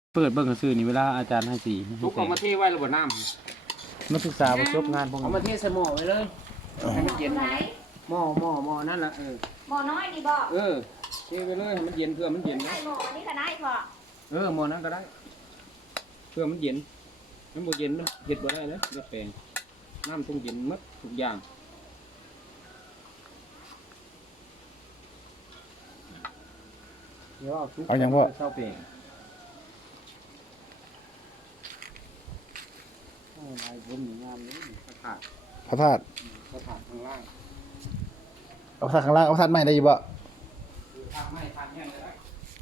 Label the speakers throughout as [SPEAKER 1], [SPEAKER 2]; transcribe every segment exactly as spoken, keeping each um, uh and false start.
[SPEAKER 1] เปิดเบิ่งซื่อนี่เวลาอาจารย์ให้สี
[SPEAKER 2] ทุกเอามาเทไว้ระบบน้ำ
[SPEAKER 1] นักศึกษาประสบงานพวก
[SPEAKER 2] เอา
[SPEAKER 1] นี้
[SPEAKER 2] มาเทใส่หม้อไว้เลยให้มันเย็น
[SPEAKER 3] ไหน
[SPEAKER 2] หม้อหม้อหม้อนั่นแหละเออ
[SPEAKER 3] หมอน้อยนี่บ่
[SPEAKER 2] เออเทไปเลยให้มันเย็นเพื่อมันเย็น
[SPEAKER 3] ได้
[SPEAKER 2] นะ
[SPEAKER 3] หมออันนี้ก็ได้พอ
[SPEAKER 2] เออหม้อนั้นก็ได้เพื่อมันเย็นมันบ่เย็นเนาะเย็นบ่ได้เลยเลือดแปลงน้ำต้องเย็นหมดทุกอย่างเดี๋ยวเอาทุก
[SPEAKER 4] เอาอย่างพ่อ
[SPEAKER 2] เศร้าแปลงโอ้ลายบนงามเลยพระธาตุ
[SPEAKER 4] พระธาตุ
[SPEAKER 2] พระธาตุข้างล่าง
[SPEAKER 4] เอาพระธาตุข้างล่างเอาพระธาตุใหม่ได้อยู่บ่
[SPEAKER 2] ทางไม่ทางแห้งเลยนะ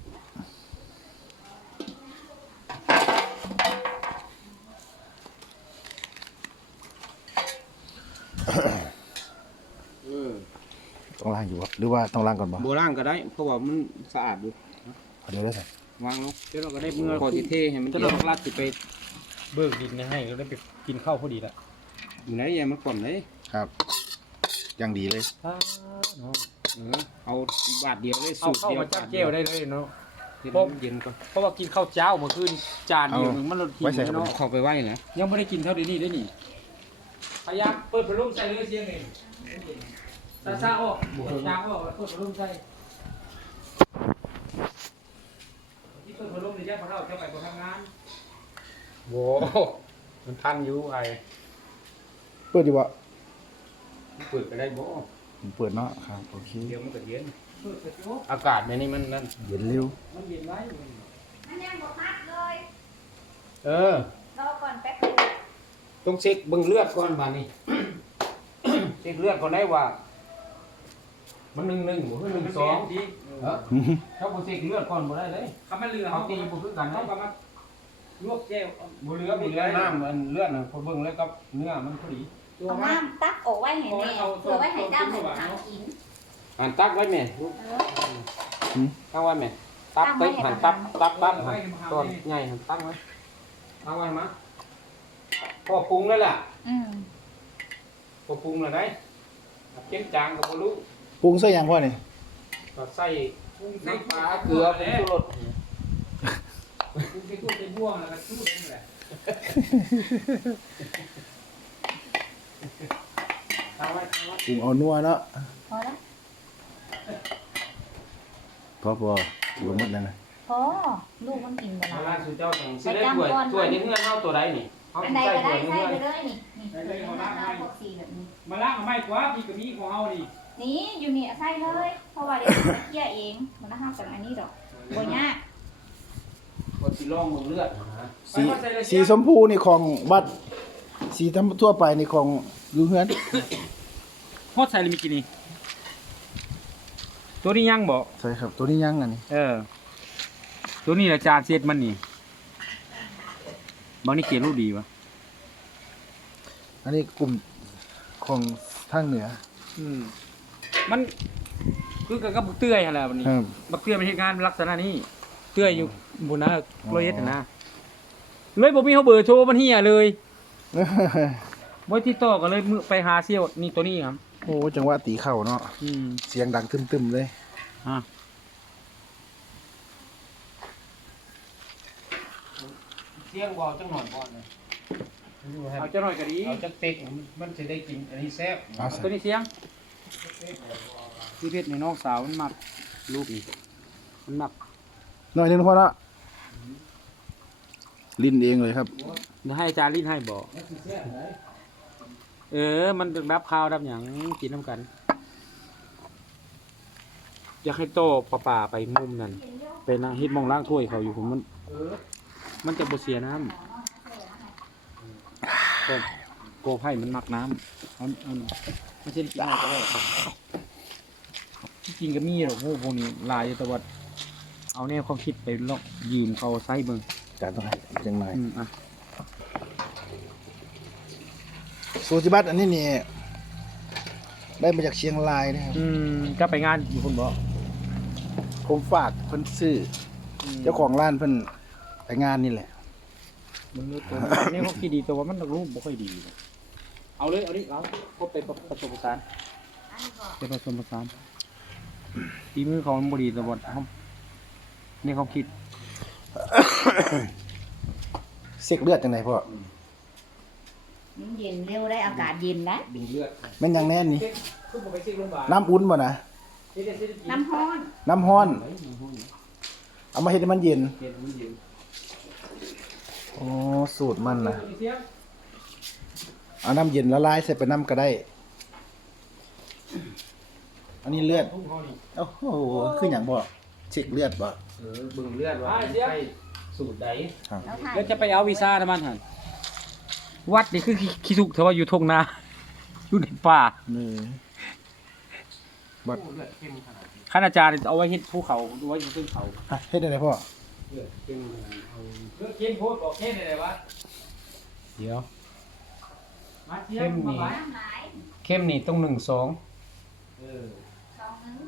[SPEAKER 2] เออ
[SPEAKER 4] ต้องล่างอยู่บ่หรือว่าต้องล่างก่อนบ่
[SPEAKER 2] โบราณก็ได้เพราะว่ามันสะอาดอยู่
[SPEAKER 4] เอาเดี๋ยวได้ใส่
[SPEAKER 2] วางลงเดี๋ยวเราก็ได้เมื่อพอที่เทให้มัน
[SPEAKER 1] ก็
[SPEAKER 2] เย็
[SPEAKER 1] เรา
[SPEAKER 2] น
[SPEAKER 1] ลัดสิไปเบิกดินให้ก็ได้ไปกินข้าวพอดีละ
[SPEAKER 2] อยู่ไหนยังมันก่อนเลย
[SPEAKER 4] ครับอย่างดีเลย
[SPEAKER 1] เนาะ
[SPEAKER 2] เออเอาบาทเดียวเลย
[SPEAKER 1] เอา
[SPEAKER 2] สูตร
[SPEAKER 1] เข้า
[SPEAKER 2] เดียว
[SPEAKER 1] มาจับแก้วได้เลยเนาะ
[SPEAKER 2] เย็นเย็นก่อน
[SPEAKER 1] เพราะว่ากินข้าวเจ้าเมื่อคืนจานเดียวหนึงมันลดทิ้งเลย
[SPEAKER 2] เอา
[SPEAKER 1] เนาะ
[SPEAKER 2] เข้าไปไว้นะ
[SPEAKER 1] ยังไม่ได้กินเท่าเดี๋ยวนี้ได้นี่พยายามเปิดพัดลมใส่เลยเสียงนี่ซาซาออกเปิดยางออกแล้วเปิดพัดลมใส่ที่เปิดพัดลมนี่แค่พอเราจะไปทำงานโว้มันทันอยู่ไอ้
[SPEAKER 4] เปิดดีบ่
[SPEAKER 2] เปิดก็ได้บ่
[SPEAKER 4] ผมเปิดเนาะครับโอเค
[SPEAKER 2] เดี๋ยวมันก็เย็น
[SPEAKER 1] เปิดกระจก
[SPEAKER 2] อากาศในนี้มันนั่น
[SPEAKER 4] เย็นเร็ว
[SPEAKER 1] มันเย็นไว้
[SPEAKER 3] มันยังบ่มัดเลย
[SPEAKER 2] เออ
[SPEAKER 3] รอก่อนแป๊บนึง
[SPEAKER 2] ต้องเช็คเบิ่งเลือดก่อนบาดนี้ เช็คเลือดก่อนได้ว่า มันหนึ่งหนึ่งหรือหนึ่งสอง
[SPEAKER 1] ดี
[SPEAKER 2] เออเขาบ่เช็คเลือดก่อนบ่ได้เลย
[SPEAKER 1] คำมันเรือ
[SPEAKER 2] เขา
[SPEAKER 1] เขา
[SPEAKER 2] ตีบ่คือกัน
[SPEAKER 1] เขา
[SPEAKER 2] นะ
[SPEAKER 1] ก็มาลวกแก้ว
[SPEAKER 2] บ่เหลือบ่เหลือน้ำมันเลือดน่ะพอเบิ่งแล้วก็เนื้อมันพอดี
[SPEAKER 3] เอาน้ำตักออกไว้ให้แม่เพื่อไว้ให้ดำให้ทางกิน
[SPEAKER 2] หันตักไว้แม่
[SPEAKER 3] เออ
[SPEAKER 2] ตั้งไว้แม่ตัก
[SPEAKER 3] ตั้งไว้
[SPEAKER 2] ตึ๊บ
[SPEAKER 3] ให้
[SPEAKER 2] หัน
[SPEAKER 3] มัน
[SPEAKER 2] ตัก
[SPEAKER 3] ทำ
[SPEAKER 2] ตักตักหันต้นใหญ่หันตั้งไว้ตั้งไว้มาพอปรุงแล้วล่ะ
[SPEAKER 3] อืม
[SPEAKER 2] พอปรุงแล้วได้เก็บจางก็บ่รู้
[SPEAKER 4] ปรุงใส่หยังพ่อนี่
[SPEAKER 2] ก็ใส่น้ำปลาเกลือผงชูรส
[SPEAKER 1] คุณไปตู้ไปบ่วงแล้วก็ตู้นี่แหละเอาไว้เอาไว้
[SPEAKER 4] ปรุงเอานัวเนาะ
[SPEAKER 3] พอแล้ว
[SPEAKER 4] พอพอรวมหมดแล้วนะ
[SPEAKER 3] พอลูกมันกินบ่
[SPEAKER 2] เว
[SPEAKER 3] ล่ะ
[SPEAKER 2] ลาสุเจ้าต้องสิได้ถ้วยถ้วยในเฮือนเฮาตัวใดนี่เฮา
[SPEAKER 3] อั
[SPEAKER 2] สิ
[SPEAKER 3] นใด
[SPEAKER 2] ใส่
[SPEAKER 3] ก็
[SPEAKER 2] ถ้
[SPEAKER 3] ได้
[SPEAKER 2] วยใน
[SPEAKER 3] ใส่
[SPEAKER 2] เฮือน
[SPEAKER 3] ไปเลยนี่นี่เลยเอาพวกสีแบบนี้
[SPEAKER 1] มาล้างเอาไม้กว่าพี่กับพี่ของเอานี่
[SPEAKER 3] นี่อยู่นี่ใส่เลย เพราะว่าเดี๋ยวจะเคี่ยเองมันน่าห้ามกับอันนี้ดอกบ่ยาก
[SPEAKER 2] ก็สิลองเบิ่งเลือดนะ
[SPEAKER 4] สีสีชมพูนี่ของบัดสีธรรมทั่วไปนี่ของอยู่เฮือน
[SPEAKER 1] ฮอดใส่เลยมีกี่นี่ตัวนี้ยังบ่
[SPEAKER 4] ใช่ครับตัวนี้ยังอันนี้
[SPEAKER 1] เออ ตัวนี้ละจานเสียดมันนี่บางนี่เขียนรูปดีวะ
[SPEAKER 4] อันนี้กลุ่มของทางเหนือ
[SPEAKER 1] อืมมันคือกับกับบักเตื้อยอะไรวันนี้
[SPEAKER 4] ครับ
[SPEAKER 1] บักเตื้อยมันเหตุงานลักษณะนี้เตื้อยอยู่บนนะโรยเอ็ดน่ะนะเลยบ่มีเขาเบอร์โทรมันเฮียเลยบ่ติดต่อกันเลยมือไปหาเซี่ยวนี่ตัวนี้ครับ
[SPEAKER 4] โอ้จังหวะตีเข้าเนาะ
[SPEAKER 1] อืม
[SPEAKER 4] เสียงดังตึมๆเลย
[SPEAKER 1] อ่ะ
[SPEAKER 2] เสียงบ่จังหน่อยบ่เนี่ย
[SPEAKER 1] เอาจะหน่อยก็ดี
[SPEAKER 2] เอาจักเต็กมันสิได้กินอันนี้แซ่บ
[SPEAKER 4] เอา
[SPEAKER 1] เอาตัวนี้เสียงพี่เพชรในน้องสาวมันมักรูปนี่มันมัก
[SPEAKER 4] หน่อยหนึงพอละลิ้นเองเลยครับ
[SPEAKER 1] เดี๋ยวให้อาจารย์ลิ้นให้บอกเออ มันรับข้าวรับหยังกินน้ำกัน อยากให้โตป่าป่าๆไปมุมนั่นไปนั่งเฮ็ดหมองล้างถ้วยเขาอยู่ผมมัน
[SPEAKER 2] เออ
[SPEAKER 1] มันจะบ่เสียน้ำโกโกไผ่มันมักน้ำเอาเอาไม่ใช่กินอะไรก็ได้ที่จริงก็มีหรอกพวกพวกนี้หลายอยู่แต่ว่าเอาแนวความคิดไปลองยืมเขาใส่เบิ่ง
[SPEAKER 4] จานต้องให้อีกจังหน่อย
[SPEAKER 1] อืมอ่ะ
[SPEAKER 4] สูติบัตรอันนี้นี่ได้มาจากเชียงรายนะครับ
[SPEAKER 1] อืมก็ไปงานอยู่คนบ่
[SPEAKER 4] ผมฝากเพิ่นซื้อเจ้าของร้านเพิ่นไปงานนี่แหละ
[SPEAKER 1] มันรู้ตัวนี่เขาคิดดีแต่ว่ามันรูปบ่ค่อยดีเอาเลยเอาดิเอาพบไปผสมผสาน
[SPEAKER 3] อันนี้ก็
[SPEAKER 1] ไปผสมผสานฝีมือเขามันบ่ดีแต่ว่าเขานี่เขาคิด
[SPEAKER 4] เสกเลือดจังไดพ่อ
[SPEAKER 3] มันเย็นเร็วได้อากาศเย็นนะ
[SPEAKER 2] ดึงเลือด
[SPEAKER 4] แม่นหยังแน่นนี่
[SPEAKER 1] คือบ่ไปซิกโรงพยาบาล
[SPEAKER 4] น้ำอุ่นบ่นะ
[SPEAKER 3] น้ำร้อน
[SPEAKER 4] น้ำร้อน เอามาเฮ็ดให้มันเย็น
[SPEAKER 1] เย็นมันเย็น
[SPEAKER 4] อ๋อสูตรมันนะเอาน้ำเย็นละลายใส่ไปน้ำก็ได้ อันนี้เลือด
[SPEAKER 1] ทุ่งเฮานี่
[SPEAKER 4] โอ้โหคือหยังบ่เช็คเลือดบ่
[SPEAKER 2] เออเบิ่งเลือดว่าใช่สูตรใด
[SPEAKER 3] แล้วถ่าย
[SPEAKER 1] แล้วจะไปเอาวีซ่านะมันหั่นวัดนี่คือขี้ทุกข์แต่ว่าอยู่ทุ่งนาอยู่ในป่า
[SPEAKER 4] นี่
[SPEAKER 2] โอ้เลือดเข้มขนาดนี้
[SPEAKER 1] คณาจารย์เอาไว้เฮ็ดภูเขาเอาไว้ขึ้นเขา
[SPEAKER 4] ฮะเฮ็ดได้ไดพ่อ
[SPEAKER 2] เลือดเข้มขนาดนี้เอา
[SPEAKER 1] เลือกเข้มโพดบอกเข้มได้วะ
[SPEAKER 2] เดี๋ยว
[SPEAKER 1] มาเทียมมาไว้
[SPEAKER 3] น้ำไหล
[SPEAKER 2] เข้มนี่ต้องหนึ่งสอง
[SPEAKER 1] เออ
[SPEAKER 3] สองนึง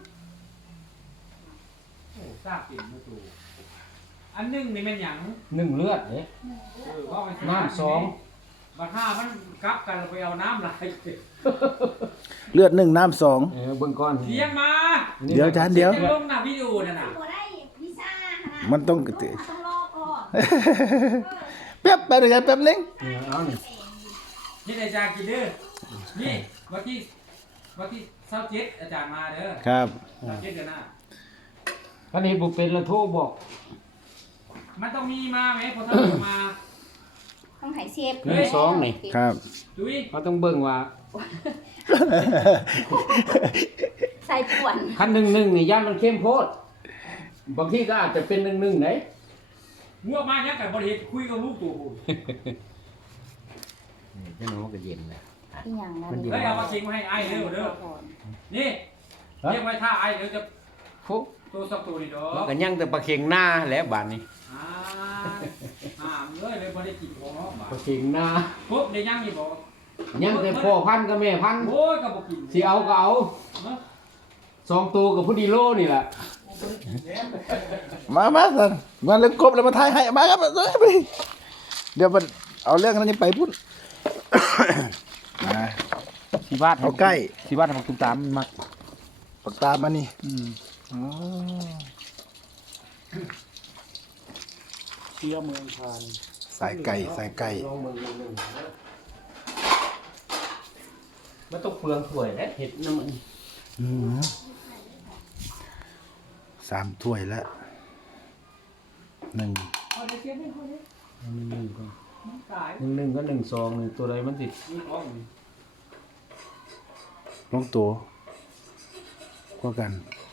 [SPEAKER 1] โอ้ทราบเปลี่ยนมาสู่อันหนึงนี่แม่นหยัง
[SPEAKER 2] หนึ่งเลือดเนี่ย
[SPEAKER 1] เออว่าไปสิ
[SPEAKER 2] น้ำสอง
[SPEAKER 1] บัดห้ามันกลับกันเราไปเอาน้ำไหล
[SPEAKER 4] เลือดหนึ่งน้ำสอง
[SPEAKER 2] เออเบิ่งก่อน
[SPEAKER 1] เทียมมา
[SPEAKER 4] เดี๋ยวอาจารย์เดี๋ยว
[SPEAKER 1] จะลงหน้าวิดีโอนั่นน่ะ
[SPEAKER 3] บ่ได้วีซ่าขนาด
[SPEAKER 4] มันต้อง
[SPEAKER 3] ต้องรอก่อน
[SPEAKER 4] แป๊บแป๊บเดี๋ยวแป๊บนึง
[SPEAKER 2] เออเอานี่
[SPEAKER 1] นี่อาจารย์กินเด้อนี่วันที่วันที่เช้าเจ็ดอาจารย์มาเด้อ
[SPEAKER 4] ครับ
[SPEAKER 1] เช้าเจ็ดเดือนหน้า
[SPEAKER 2] คันนี้บุเป็นละโทรบอก
[SPEAKER 1] มันต้องมีมาไหมพอท่านมา
[SPEAKER 3] ต้องหายเซฟ
[SPEAKER 2] หนึ่งสองนี่
[SPEAKER 4] ครับ
[SPEAKER 1] ดุย
[SPEAKER 2] เขาต้องเบิ่งว่า
[SPEAKER 3] ใส่ป่วน
[SPEAKER 2] คันหนึ่งหนึ่งนี่ย่านมันเข้มโพดบางทีก็อาจจะเป็นหนึ่งหนึ่งไหน
[SPEAKER 1] งัวมาเนี่ยกับบริเหตุคุยกับลูกตู่
[SPEAKER 2] เจ้าน้องก็เย็นเลย
[SPEAKER 3] อีหยังนะ
[SPEAKER 2] มันเย็น
[SPEAKER 1] เฮ้ยเอามาชิงมาให้ไอ้เด้อเด้อนี่เรียกไว้ถ้าไอ้เดี๋ยวจะ
[SPEAKER 2] ฟุก
[SPEAKER 1] ตัวสักตัวนี่เด้อ
[SPEAKER 2] มันก็ยังแต่ปลาเค็งหน้าแล้วบานนี้
[SPEAKER 1] อ่าอ่าเลยเลยบ่ได้กินของเนาะ
[SPEAKER 2] ปลาเค็งหน้า
[SPEAKER 1] ปุ๊บได้ยังนี่บ่
[SPEAKER 2] ยังแต่พ่อพันธุ์กับแม่พันธุ์
[SPEAKER 1] โอ้ยก็บ่กิน
[SPEAKER 2] สิเอาก็เอา
[SPEAKER 1] เนาะ
[SPEAKER 2] สองตัวกับพุดีโลนี่แหละ
[SPEAKER 4] มามาสันมาเรื่องกบแล้วมาทายให้มาครับเอ้ยไปเดี๋ยวมันเอาเรื่องนั้นนี่ไปพุ่น มา
[SPEAKER 1] สิวาด
[SPEAKER 4] เอาใกล้
[SPEAKER 1] สิวาดของตุ้มตามมันมัก
[SPEAKER 4] ปากตามมานี่
[SPEAKER 1] อืม
[SPEAKER 4] อ๋อ
[SPEAKER 1] เที่ยวเมืองทาน
[SPEAKER 4] สายไก่สายไก่
[SPEAKER 2] ลองเบิ่งหนึ่งมันต้องเปลืองถ้วยและเห็ดน้ำมัน
[SPEAKER 4] อืมสามถ้วยแล้วหนึ่ง
[SPEAKER 1] เอาได้เสียได้คนนี้
[SPEAKER 2] หนึ่งหนึ่งก็
[SPEAKER 1] มันตาย
[SPEAKER 2] หนึ่งหนึ่งก็หนึ่งสองหนึ่งตัวใดมันติด
[SPEAKER 1] มีของนี่
[SPEAKER 4] ลงตัวก็กัน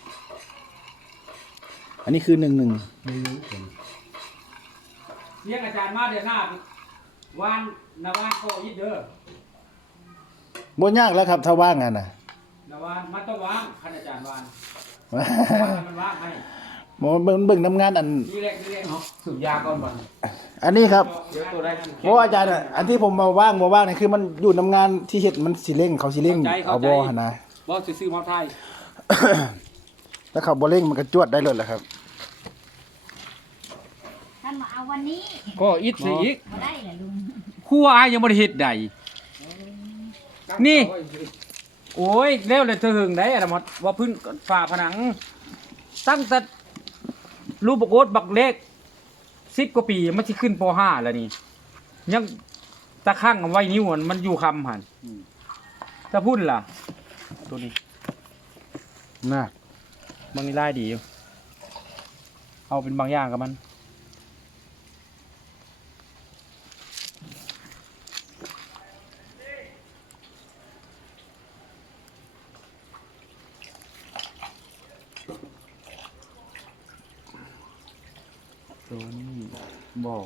[SPEAKER 4] อันนี้คือหนึ่งหนึ่ง
[SPEAKER 2] หนึ่งหนึ่งคน
[SPEAKER 1] เสียงอาจารย์มาเดือนหน้า วานนาวานก็ยิดเด้อ
[SPEAKER 4] บ่ยากแล้วครับถ้าว่างงานน่ะ
[SPEAKER 1] นาวานมันต้องวางคันอาจารย์วานวางให้มันวางให้
[SPEAKER 4] หมอเบิ่งเบิ่งน้ำงานอัน
[SPEAKER 1] นี่แหละนี่แหละเนาะ
[SPEAKER 2] สูบยาก่อนบ่
[SPEAKER 4] อันนี้ครับ
[SPEAKER 1] เดี๋ยวตัวได้
[SPEAKER 4] เพราะว่าอาจารย์อ่ะอันที่ผมมาว่างมาว่างนี่คือมันอยู่น้ำงานที่เฮ็ดมันสิเร่งเขาสิเร่งเอาบ่หั่นนะ
[SPEAKER 1] บ่ซื้อๆมาไทย
[SPEAKER 4] ถ้าเขาบ่เร่งมันก็จวดได้เลยแหละครับ
[SPEAKER 3] ท่านมาเอาวันนี้
[SPEAKER 1] ก็อิดสิอีก
[SPEAKER 3] บ่ได้เหรอลุง
[SPEAKER 1] ครัวอายยังบ่ได้เฮ็ดใด นี่ โอ้ยแล้วเลยเธอหึงได้อะนะมดว่าพื้นฝาผนัง ตั้งแต่รูปบักโอ๊ตบักเล็กสิบกว่าปีมันสิขึ้นปห้าแล้วนี่ ยังตะข้างเอาไว้นิ้วมันมันอยู่คำหันถ้าพูดล่ะ ตัวนี้
[SPEAKER 4] น่า
[SPEAKER 1] บางนี่ไล่ดีอยู่เอาเป็นบางอย่างกับมัน ตัวนี้บอก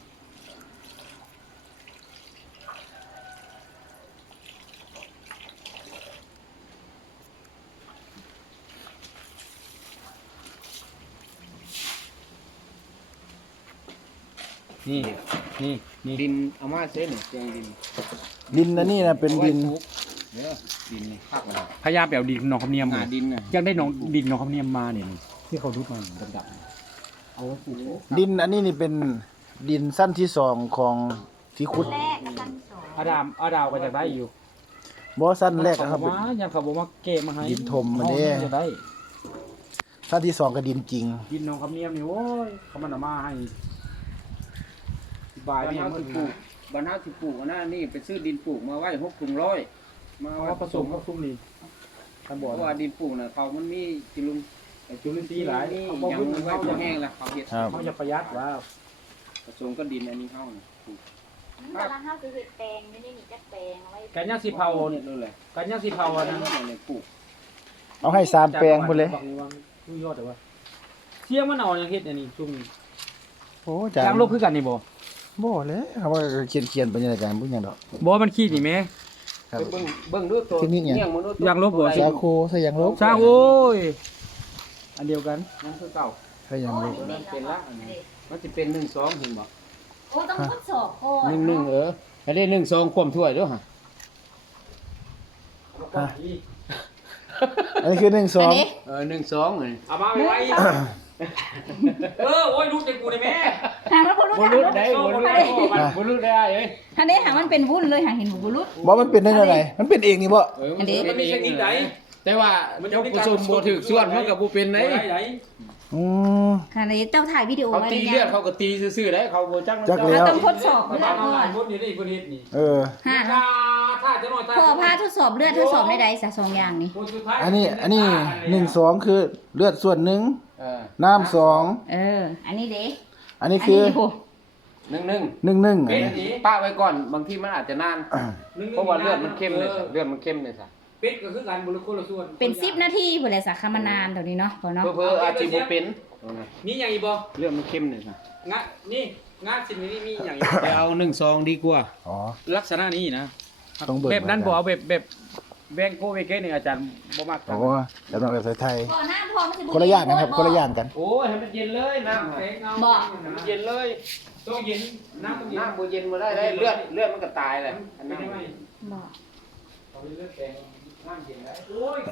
[SPEAKER 1] นี่นี่นี่
[SPEAKER 2] ดินเอามาเส้นเจียงดิน
[SPEAKER 4] ดินอันนี้นะเป็นดิน
[SPEAKER 2] เด้อดินนี่คักเลย
[SPEAKER 1] พยายามไปเอาดินหนองคำเนียม
[SPEAKER 2] หน้าดินน่ะ
[SPEAKER 1] ยังได้หนองดินหนองคำเนียมมาเนี่ยที่เขาทุบมันดำ
[SPEAKER 2] เอาไว้ปลูก
[SPEAKER 4] ดินอันนี้นี่เป็นดินสั้นที่สองของที่ขุด
[SPEAKER 3] แรกกับท่านสอง
[SPEAKER 1] ๆอาดามอาดาวก็จะได้อยู่
[SPEAKER 4] บ่สั้นแรกอะครับ
[SPEAKER 1] ว่ายังเขาบอกว่าเก็บมาให้
[SPEAKER 4] ดินถมมาเด้
[SPEAKER 1] จะได้
[SPEAKER 4] สั้นที่สองก็ดินจริง
[SPEAKER 1] ดินหนองคำเนียมนี่โอ้ยเขามันเอามาให้ฝ่าย
[SPEAKER 2] บ้าน
[SPEAKER 1] นี่
[SPEAKER 2] เฮา
[SPEAKER 1] มัน
[SPEAKER 2] สิปลูกบ้านเฮาสิปลูกอันนั้นนี่ไปซื้อดินปลูกมาไว้หกถุงร้อยมา
[SPEAKER 1] เพราะ
[SPEAKER 2] ไว้
[SPEAKER 1] ว่าผสมกับซุ่มนี่ตำบ
[SPEAKER 2] เพ
[SPEAKER 1] ล
[SPEAKER 2] ราะว่าดินปลูกน่ะเขามันมีจุลิน
[SPEAKER 1] จุลินทรีย์หลาย
[SPEAKER 2] นี่
[SPEAKER 1] เขา
[SPEAKER 2] ยั
[SPEAKER 1] บอก
[SPEAKER 2] ง
[SPEAKER 1] ว่า
[SPEAKER 2] ไว้
[SPEAKER 1] เขา
[SPEAKER 2] บ่
[SPEAKER 1] จะ
[SPEAKER 2] แห้งแล้วเขาเฮ็ด
[SPEAKER 4] ครับ
[SPEAKER 1] เขาจะประหยัดว่า
[SPEAKER 2] ผสมกับดินอันนี้เฮาน่ะปลูก
[SPEAKER 3] แต่ละห้าคือแปลงไม่ได้มีจักแปลงเอาไว้
[SPEAKER 1] กันยังสิเผา
[SPEAKER 2] เนี่ยนู่นแหละ
[SPEAKER 1] กันยังสิเผาอันนั้น
[SPEAKER 2] เนี่ยปลูก
[SPEAKER 4] เอาให้สามแปลงพุ่นเลย
[SPEAKER 1] บอกว่าคือยอดแต่ว่าเชี่ยมันเอาอย่างเฮ็ดอันนี้ซุ่มนี่
[SPEAKER 4] โอ้จาน
[SPEAKER 1] ยางลบคือกันนี่บ่
[SPEAKER 4] บ่เลยเขาว่าเขียนเขียนๆเป็นยังไงกันบ่ยังดอก
[SPEAKER 1] บ่มันขี้นี่แม่
[SPEAKER 4] ครับ
[SPEAKER 2] เบิ่งเบิ่งดูตัว
[SPEAKER 4] ที่นี่เนี่ย
[SPEAKER 2] เงี้ยงมนุษย์
[SPEAKER 1] ยางลบบ่
[SPEAKER 4] สาโคใส่ยางลบ
[SPEAKER 1] ซาโอ้ยอันเดียวกัน
[SPEAKER 2] นั่นคือเก่า
[SPEAKER 4] ใส่ยางลบ
[SPEAKER 2] นั่นเป็นละอันนี้มันสิเป็นหนึ่งสองเห็นบ่
[SPEAKER 3] โอ้ต้องทดสอบก่อน
[SPEAKER 2] หนึ่งหนึ่งเออให้ได้หนึ่งสองความถ้วยด้วยฮะ
[SPEAKER 4] ฮะอันนี้คือหนึ่งสอง
[SPEAKER 2] เออหนึ่งสองเลย
[SPEAKER 1] เอามาไว้ เออโอ้ยรู้ใจกูได้แม่
[SPEAKER 3] หางมันบุรุษ
[SPEAKER 2] บรุษได้บรุษได้บรุษได้เอ้ย
[SPEAKER 3] อันนี้หางมันเป็นวุ้นเลยหางเห็นบุรุษ
[SPEAKER 4] บ่มันเป็นได้ยังไงมันเป็นเองนี่บ่
[SPEAKER 2] เออมันเป็นเองไหนแต่ว่าเจ้าผู้ชมบ่ถึกส่วนมันก็บ่เป็นไหน
[SPEAKER 1] ไหน
[SPEAKER 4] อืม
[SPEAKER 3] ค่ะในเจ้าถ่ายวิดีโอ
[SPEAKER 2] เขา
[SPEAKER 3] ไว้
[SPEAKER 2] ตี
[SPEAKER 3] ได้
[SPEAKER 2] เลือด
[SPEAKER 3] ยัง
[SPEAKER 2] เขาก็ตีซื่อๆได้เขาบ่จัก
[SPEAKER 4] จักแล้ว
[SPEAKER 3] เราต้องทดสอบ
[SPEAKER 1] เอา
[SPEAKER 3] เลือ
[SPEAKER 1] มา
[SPEAKER 3] ดก่
[SPEAKER 1] มา
[SPEAKER 3] อน
[SPEAKER 1] คนอยู่นี่คนเฮ็ดนี่
[SPEAKER 4] เออ
[SPEAKER 3] ห้า
[SPEAKER 1] ถ้าถ้าจะหน่อยถ้า
[SPEAKER 3] พ่อพาทดสอบเลือดทดสอบได้ใดสะสองอย่างนี้
[SPEAKER 1] คนสุดท้าย
[SPEAKER 4] อันนี้อันนี้หนึ่งสองคือเลือดส่วนหนึ่ง
[SPEAKER 2] เออ
[SPEAKER 4] น้ำสอง
[SPEAKER 3] เออ อันนี้เด้
[SPEAKER 4] อันนี้คือ
[SPEAKER 3] โอ้
[SPEAKER 2] หนึ่งหนึ่ง
[SPEAKER 4] หนึ่งหนึ่งอั
[SPEAKER 2] เป็น
[SPEAKER 4] นนี้
[SPEAKER 2] ป้าไว้ก่อนบางทีมันอาจจะนานเพราะว่าเลือดมันเข้มเลยเลือดมันเข้มเลยซะ
[SPEAKER 1] เป็ดก็คือกันบุรุษคนละส่วน
[SPEAKER 3] เป็นสิบนาทีพุ่นแหละสักคำนานเดี๋ยวนี้เนาะพอเนาะ
[SPEAKER 2] เพิ่อๆอาจสิบ่เป็น
[SPEAKER 1] มีอย่างอีกบ่
[SPEAKER 2] เลือดมันเข้มเลยซะ
[SPEAKER 1] งะนี่งานสิ่งนี้มีอย่างอีก
[SPEAKER 2] ไปเอาหนึ่งซองดีกว่า
[SPEAKER 4] อ๋อ
[SPEAKER 1] ลักษณะนี้นะ
[SPEAKER 4] ต้องเบิ่ง
[SPEAKER 1] แบบนั้น
[SPEAKER 4] ว่า
[SPEAKER 1] บ่เอาแบบแบบแบงโกเวเกนี่อาจารย์บ่มักกั
[SPEAKER 4] โอ้
[SPEAKER 1] น
[SPEAKER 4] แต่ต้องแบบไทย
[SPEAKER 3] ก่อนหน้าพอมันจะ
[SPEAKER 4] คนละอย่างกันครับคนละอย่างกัน
[SPEAKER 2] โอ้ยให้มันเย็นเลยน้ำ
[SPEAKER 1] แข็งเอา
[SPEAKER 3] บ่
[SPEAKER 2] มันเย็นเลย
[SPEAKER 1] ต้องเย็นน้ำต้องเย็น
[SPEAKER 2] น้ำบ่เย็นบ่ได้ได้เลือดเลือดมันก็ตายเลยอัน
[SPEAKER 1] เป็
[SPEAKER 2] นั้น น
[SPEAKER 1] ยังไง
[SPEAKER 3] บอก
[SPEAKER 1] เอาเลือดแดงน้ำเย็นได้โอ้ย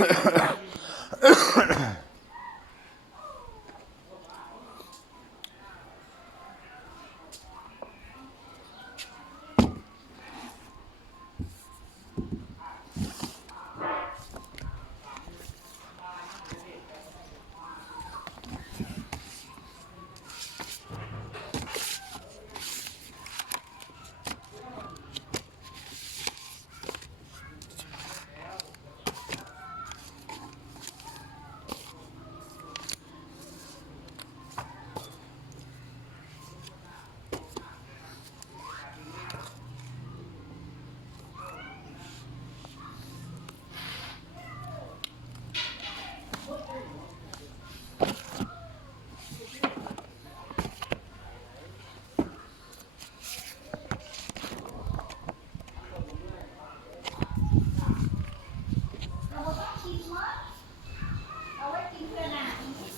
[SPEAKER 3] เอาไว้กินเพื่อนอ่ะ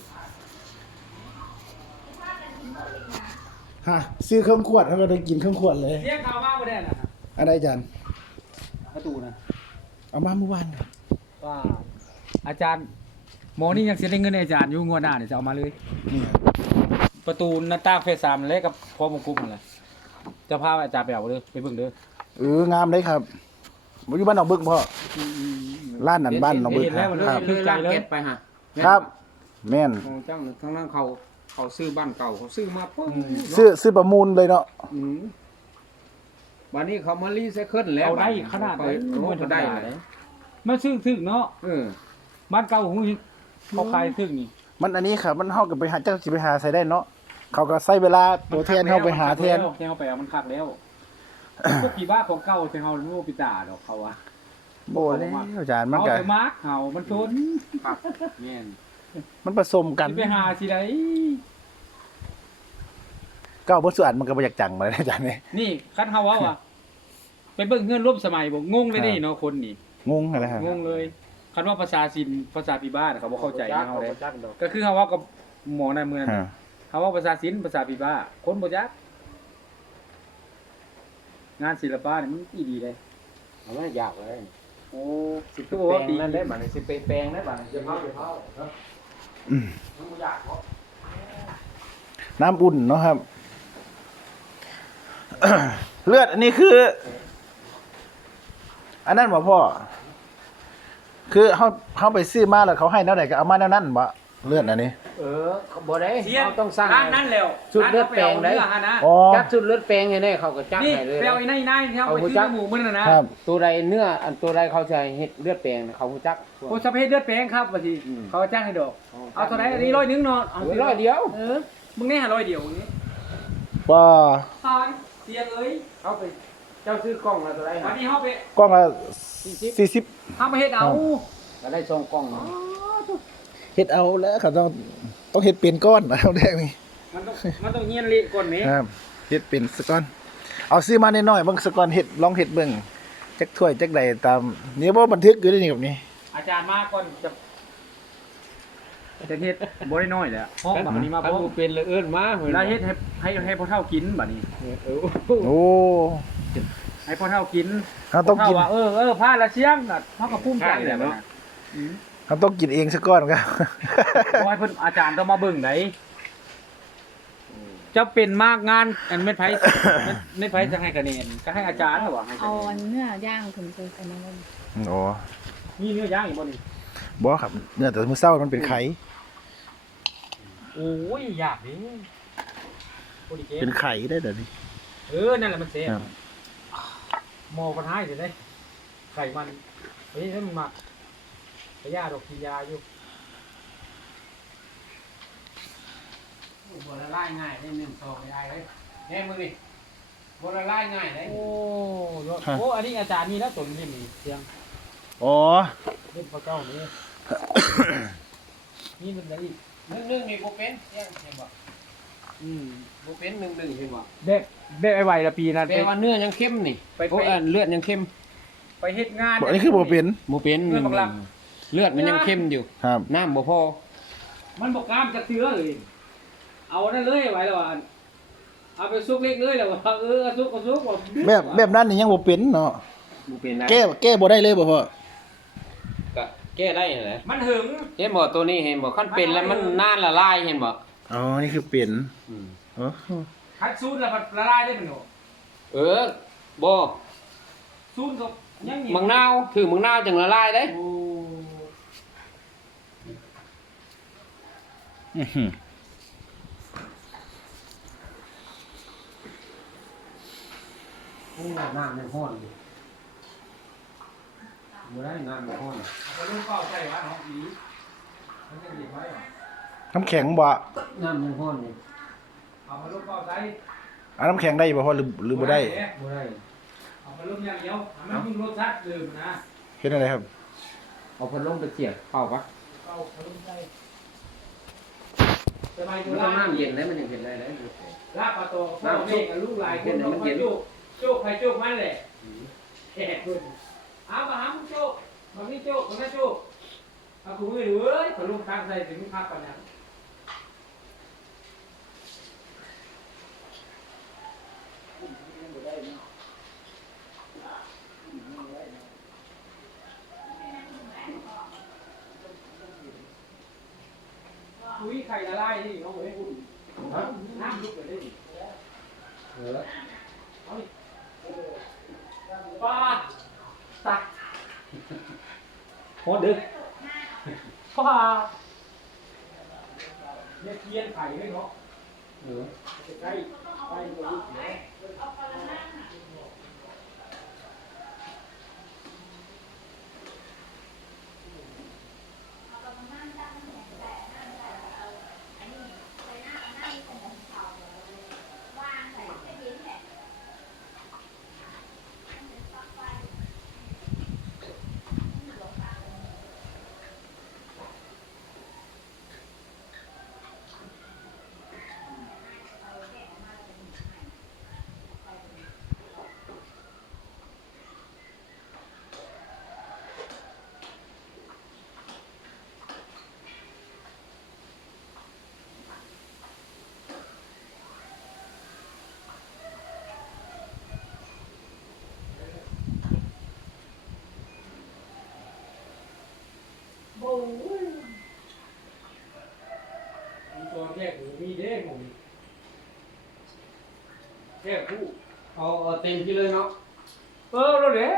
[SPEAKER 4] ฮะซื้อเครื่องขวดแล้วก็ได้กินเครื่องขวดเลย
[SPEAKER 1] เสียงข่าวมาบ่ได้น่ะ
[SPEAKER 4] อะไรอาจารย์
[SPEAKER 1] ประตูนะ
[SPEAKER 4] เอามาเมื่อวาน
[SPEAKER 1] ว่าอาจารย์หมอนี่ยังสิได้เงินให้อาจารย์อยู่งวดหน้านี่จะเอามาเลย
[SPEAKER 4] นี่
[SPEAKER 1] ประตูหน้าต่างเฟสสามเลยกับพร้อมวงกลมนั่นแหละจะพาอาจารย์ไปเอาเด้อไปเบิ่งเด้อ
[SPEAKER 4] เอองามเลยครับบ่อยู่บ้านหนองบึกพ่อร้านนั้นบ้านหนองบึก
[SPEAKER 1] เห็น
[SPEAKER 4] ค
[SPEAKER 1] แล้
[SPEAKER 4] รั
[SPEAKER 1] ว
[SPEAKER 4] บ
[SPEAKER 1] มัน
[SPEAKER 4] ครับ
[SPEAKER 2] เลยลากเก็ตไปฮะ
[SPEAKER 4] ครับ แม่น
[SPEAKER 2] ของเจ้าหนึ่งข้างล่างเขาเขาซื้อบ้านเก่าเขาซื้อมาปุ๊บ
[SPEAKER 4] ซื้อซื้อประมูลเลยเนาะ
[SPEAKER 2] อืมวันนี้เขามารีไซเคิลแล้ว
[SPEAKER 1] เอาได้ขนาดไหน
[SPEAKER 2] โอ้ก็ได้เลย
[SPEAKER 1] มันซึ่งถึกเนาะ
[SPEAKER 2] เออ
[SPEAKER 1] บ้านเก่าหูเขาขายถึกนี่
[SPEAKER 4] มันอันนี้ครับมันเฮาก็ไปหาเจ้าสิไปหาใส่ได้เนาะเขาก็ใช้เวลาตัวแทนเฮาไปหาแทน
[SPEAKER 1] แทนเขาไปเอามันคักแล้วพวกผีบ้าของเก่าแต่เฮาโง่ปิตาดอกเขาอะ
[SPEAKER 4] โบ่แล้วอาจารย์มัน
[SPEAKER 1] เอา
[SPEAKER 4] ก็
[SPEAKER 1] ไปมาร์กเฮามันทน
[SPEAKER 2] ครับเนี่ย
[SPEAKER 4] มันผสมกัน
[SPEAKER 1] สิไปหาสิได้
[SPEAKER 4] ก็เอาบ่ส่วนมันก็บ่อยากจังมาเลยอาจารย์นี่
[SPEAKER 1] นี่คันเฮาเว้าอะไปเบิ่งเงื่อนร่วมสมัยบ่งงเลยนี่เนาะคนนี่
[SPEAKER 4] งงอะไรครับ
[SPEAKER 1] งงเลยคันว่าภาษาศิลป์ภาษาปีบ้านเขาบ่เข้าใจ
[SPEAKER 2] จัก
[SPEAKER 1] เฮา
[SPEAKER 2] เขา
[SPEAKER 1] เลย
[SPEAKER 2] บ่จักดอก
[SPEAKER 1] ก็คือเฮาเว้ากับหมอในเมือง
[SPEAKER 4] ฮะ
[SPEAKER 1] เขาว่าภาษาศิลป์ภาษาปีบ้าคนบ่จักงานศิลปะนี่มันอีดีเลย
[SPEAKER 2] เอาไม่อยากเลย
[SPEAKER 1] โอ้สิ
[SPEAKER 2] คื
[SPEAKER 1] คือ อ
[SPEAKER 2] ว่า
[SPEAKER 1] ว่า
[SPEAKER 2] ปี
[SPEAKER 1] ปี
[SPEAKER 2] นั่นได้บัดนี้สิไปแปลงได้บัดนี้จะเผาจะเผาเนาะ
[SPEAKER 4] อืม
[SPEAKER 2] มันบ่อยากเนาะ
[SPEAKER 4] น้ำอุ่นเนาะครับ เลือดอันนี้คือ อันนั้นบ่พ่อ คือเขาเขาไปซื้อมาแล้วเขาให้แนวไหนก็เอามาแนวนั้นบ่เลือดอันนี้
[SPEAKER 2] เออเขาบ่ได้
[SPEAKER 1] เสียง
[SPEAKER 2] เขาต้องสร้าง
[SPEAKER 1] ร้านนั้นแล้ว
[SPEAKER 2] ชุดเลือดแปลงได้
[SPEAKER 1] ร้านเขาไปเอาเนื้อหานะ
[SPEAKER 4] อ๋อ
[SPEAKER 2] จับชุดเลือดแปลงไงเนี่ยเขาก็จับ
[SPEAKER 1] นี่
[SPEAKER 2] ให้เลย
[SPEAKER 1] ไปเอาไอ้นายนายที่เอาไปซื้อหมูมื้อนั้นนะครับ
[SPEAKER 2] ตัวใดเนื้ออันตัวใดเขาจะเฮ็ดเลือดแปลงน่ะเขาฮู้จัก
[SPEAKER 1] โอ้สะเพศเลือดแปลงครับว่าสิ
[SPEAKER 2] อืม
[SPEAKER 1] เขาจ้างให้ดอกเอาเท่าไหร่อันนี้ร้อยหนึงเนาะเอา
[SPEAKER 2] เอาร้อยเดียว
[SPEAKER 1] เออมึงแน่หาร้อยเดียวอย่างนี้
[SPEAKER 4] ว่า
[SPEAKER 1] ซานเสียงเอ้ย
[SPEAKER 2] เอาไปเจ้าซื้อกล้องละตัวใด
[SPEAKER 1] วั
[SPEAKER 2] ฮะ
[SPEAKER 1] นนี้เฮาไป
[SPEAKER 4] กล้องละ
[SPEAKER 2] สี่สิบ
[SPEAKER 4] สี่สิบ
[SPEAKER 1] เฮาไปเฮ็ดเอา
[SPEAKER 2] ก็ได้ส่งกล้องเนาะ
[SPEAKER 4] เฮ็ดเอาแล้วเขาต้องต้องเฮ็ดเป็นก้อนเอาแรกนี่
[SPEAKER 1] มันต้องมันต้องเงียนเละก่อนนี้
[SPEAKER 4] ครับเฮ็ดเป็นสักก้อนเอาซื้อมาน้อยๆเบิ่งสักก้อนเฮ็ดลองเฮ็ดเบิ่งจักถ้วยจักใดตามนี่บ่บันทึกอยู่ในนี่แบบนี้
[SPEAKER 1] อาจารย์มาก่อนจะจะเฮ็ดบ่ได้น้อยแหละเพราะบัดนี้มา
[SPEAKER 2] ถ้า
[SPEAKER 1] เพราะ
[SPEAKER 2] บ่เป็นเลยเอิ้นมาเฮ้ย
[SPEAKER 1] แล้วเฮ็ดให้ให้ให้พ่อเฒ่ากินบัดนี้
[SPEAKER 2] เออ
[SPEAKER 4] โอ้
[SPEAKER 1] ให้พ่อเฒ่ากิน
[SPEAKER 4] เราต้องกิน
[SPEAKER 1] พ่เฒ่ว่าเออเออพลาดละเสียงน่ะเฮาก็ภูมิใจแหละบัดนั้นอืม
[SPEAKER 4] เราต้องกินเองสักก้อนครับ
[SPEAKER 1] บ่ให้เพิ่นอาจารย์ต้องมาเบิ่งไดจะเป็นมากงานอันเม็ดไผเม็ดเม็ดไผจะให้คะแนนก็ให้อาจารย์เหรอวะให้คะ
[SPEAKER 5] เอา
[SPEAKER 1] แน
[SPEAKER 5] อั
[SPEAKER 1] น
[SPEAKER 5] นเนื้อย่างถึงจะกันนั่น
[SPEAKER 4] โอ้
[SPEAKER 1] มีเนื้อย่างอีกบ่นี่
[SPEAKER 4] บ่ครับเนื้อแต่มื้อเช้ามันเป็นไข่
[SPEAKER 1] โอ้ยยากดิโอ้ดิเก
[SPEAKER 4] เป็นไข่ได้เดี๋ยวนี้
[SPEAKER 1] เออนั่นแหละมันเสีย
[SPEAKER 4] ครับ
[SPEAKER 1] หมอปัญหาสิได้ไข่มันเฮ้ยให้มันมาไปยาดอกกินยาอยู่บ่ละลายง่ายได้หนึ่งสองไม่ได้เลย
[SPEAKER 2] แน่มึงนี่บ่ละลายง่ายได้
[SPEAKER 1] โอ้ยอดโอ้อันนี้อาจารย์นี่แล้วตัวนี้มีเสียง
[SPEAKER 4] อ๋อ
[SPEAKER 1] เล่นพระเจ้านี่นี่มันได้อีก
[SPEAKER 2] นึ่งนึ่งนี่บ่เป็นเสียงเห็นบ่
[SPEAKER 1] อืม
[SPEAKER 2] บ่เป็นนึ่งนึ่งเห็นบ่
[SPEAKER 1] เด็กเด็กไอ้ไวละปีนั้น
[SPEAKER 2] แปลว่าเนื้อยังเข้มนี่
[SPEAKER 1] ไป
[SPEAKER 2] โอ้อันเลือดยังเข้ม
[SPEAKER 1] ไปเฮ็ดงาน
[SPEAKER 4] บ่อันนี้คือบ่เป็น
[SPEAKER 2] บ่เป็น
[SPEAKER 1] เลือดบักลัก
[SPEAKER 2] เลือดมันยังเข้มอยู่
[SPEAKER 4] ครับ
[SPEAKER 2] น้ำบ่พอ
[SPEAKER 1] มันบอกกล้ามจะเสือเลยเอานั่นเลยไว้แล้วว่าเอาไปซุกเล็กเลยแล้วว่าเออซุกก็ซุกว่า
[SPEAKER 4] แบบแบบนั้นนี่ยังบ่เป็นเนาะ
[SPEAKER 2] บ่เป็นนะ
[SPEAKER 4] แก้แก้บ่ได้เลยบ่พ่อ
[SPEAKER 2] ก็แก้ได้แหละ
[SPEAKER 1] มันหึง
[SPEAKER 2] เห็นบ่ตัวนี้เห็นบ่คันเป็นแล้วมันนานละลายเห็นบ่
[SPEAKER 4] อ๋อนี่คือเป็น
[SPEAKER 2] อืม
[SPEAKER 4] อ๋อ
[SPEAKER 1] คัดซูนแล้วมันละลายได้เป็นหนู
[SPEAKER 2] เออบ่
[SPEAKER 1] ซูนก็ยังเหนียว
[SPEAKER 2] มังนาวถือมังนาวจังละลายเด้
[SPEAKER 1] โอ้
[SPEAKER 4] อื้อหือ
[SPEAKER 2] โอ้น้ำยังร้อนอยู่บ่ได้น้ำยังร้อน
[SPEAKER 1] เอาไปลูกเป้าใส่ว่าน้องอีมันจะดีไว้เหรอ
[SPEAKER 4] น้ำแข็งบ่
[SPEAKER 2] น้ำยังร้อนอยู่
[SPEAKER 1] เอาไปลูกเป้าใส่
[SPEAKER 4] อันน้ำแข็งได้บ่พ่อหรือหรือบ่ได้
[SPEAKER 2] บ่ได้
[SPEAKER 1] เอาไปลูกอย่างเดียวให้มันมีรสชาติดื่มนะ
[SPEAKER 4] เฮ็ดอะไรครับ
[SPEAKER 2] เอาพัดลมไปเสียบเป่าปะ
[SPEAKER 1] เอาไปลูกใส่สบาย
[SPEAKER 2] มั
[SPEAKER 1] ตั
[SPEAKER 2] น
[SPEAKER 1] ว
[SPEAKER 2] ต้อง
[SPEAKER 1] ล่าง
[SPEAKER 2] น้ำเย็นแล้วมันยังเห็นได้เลย
[SPEAKER 1] ลากปลาโตพ่อแม่กับลูกหลายคนเขาก็โจกโจกใครโจกมันแหละแขกคนเอามาหามึงโจกมานี่โจกมานี่โจกเอาคุณไม่รู้เอ้ยขอลูกตั้งใจถึงภาพปัญญาคุยไข่ละลายนี่น้องเอ้ยอุ่นน้ำลุกเลยได้ดิ
[SPEAKER 2] เออ
[SPEAKER 1] ป้าตักโคตรดึกป้าเนี่ยเทียนไข่เลยเนาะ
[SPEAKER 2] เออ
[SPEAKER 1] ใกล้ใกล้ตัวลูกเนาะโอ้ยมีตัวแยกหมูมีเด้งหมูแยกคู่
[SPEAKER 2] เอาเอาเต็มที่เลยเนาะ
[SPEAKER 1] เออเราเด้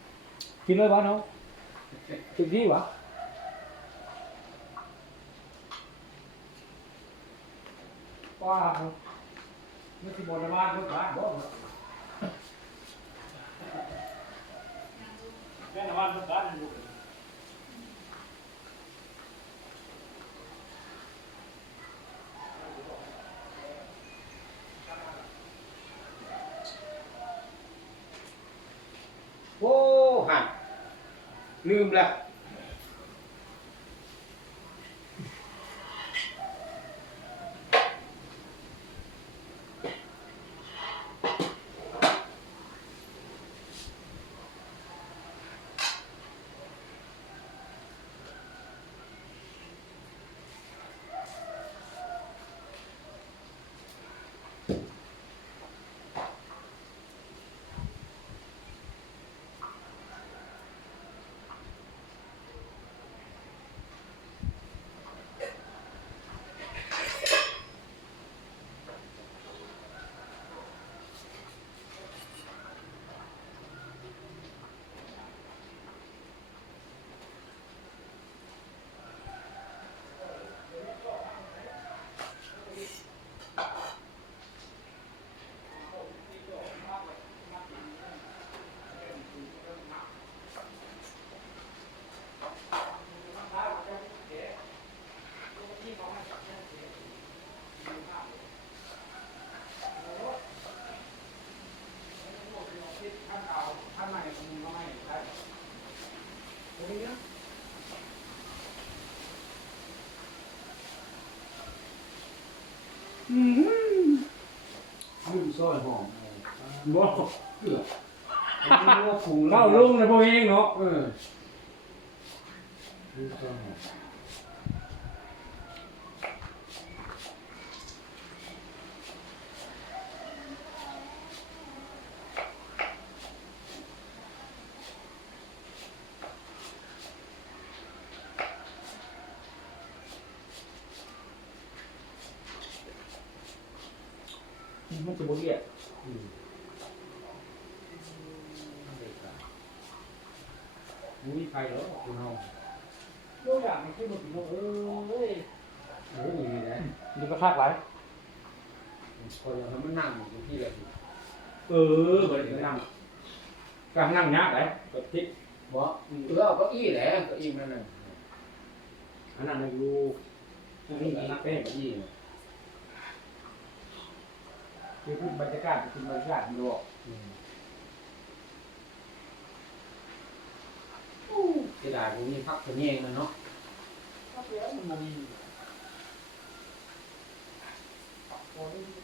[SPEAKER 1] กินเลยบ้านเนาะถึงที่วะ
[SPEAKER 2] ว่าไม่สิบนบ้านก็บ้านบ่แม่นบ้านก็บ้านอยู่โอ้หันลืมแล้วลืมซอยหอมบ่เกือบเล่าลุงนะพวกเองเนาะเออลืมซอยหอมมันจะบ่เรียกมุ้ยไฟเหรอคุณเฮาโอ้ยอยากให้ขึ้นมาถึงเอ้ยโอ้ยนี่นะ
[SPEAKER 1] นี่ก็คากหลาย
[SPEAKER 2] คนเราทำมันนั่งอยู่ที่แหละ
[SPEAKER 1] เออบ่ได้นั่งกลางนั่งยากเลย
[SPEAKER 2] ก็ทิศบ่เออเอาเก้าอี้แหละเก้าอี้นั่นน่ะ
[SPEAKER 1] อันนั้นมันอยู่
[SPEAKER 2] อันนี้ก็แป้งเก้าอี้
[SPEAKER 1] คือพูดบรรยากาศคือบรรยากาศดีออก
[SPEAKER 2] เสียดายพวกนี้พักคนนี้เองมันเนาะ
[SPEAKER 1] ก็เดี๋ยวมันมี
[SPEAKER 2] เ